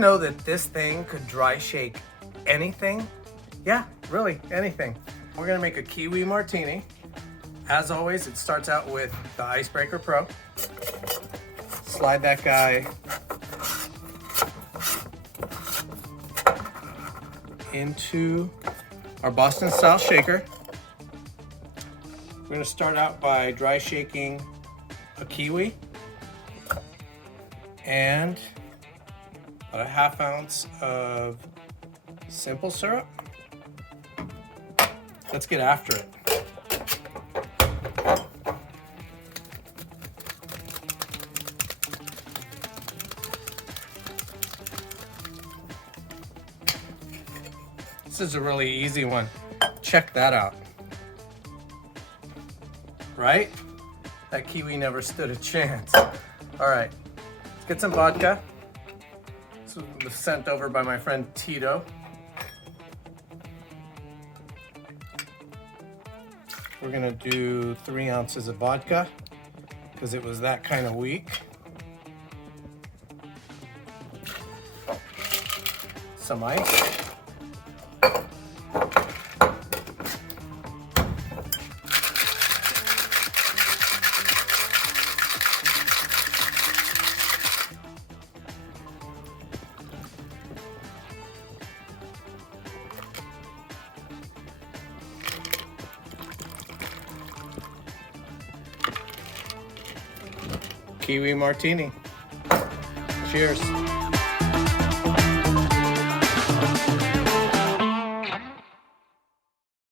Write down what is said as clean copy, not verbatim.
know that this thing could dry shake anything? Yeah, really, anything. We're gonna make a Kiwi Martini. As always, it starts out with the Icebreakerpro. Slide that guy into our Boston style shaker. We're gonna start out by dry shaking a kiwi and about a ½ ounce of simple syrup. Let's get after it. This is a really easy one. Check that out. Right? That kiwi never stood a chance. All right, let's get some vodka. This was sent over by my friend Tito. We're gonna do 3 ounces of vodka because it was that kind of week. Some ice. Kiwi Martini. Cheers.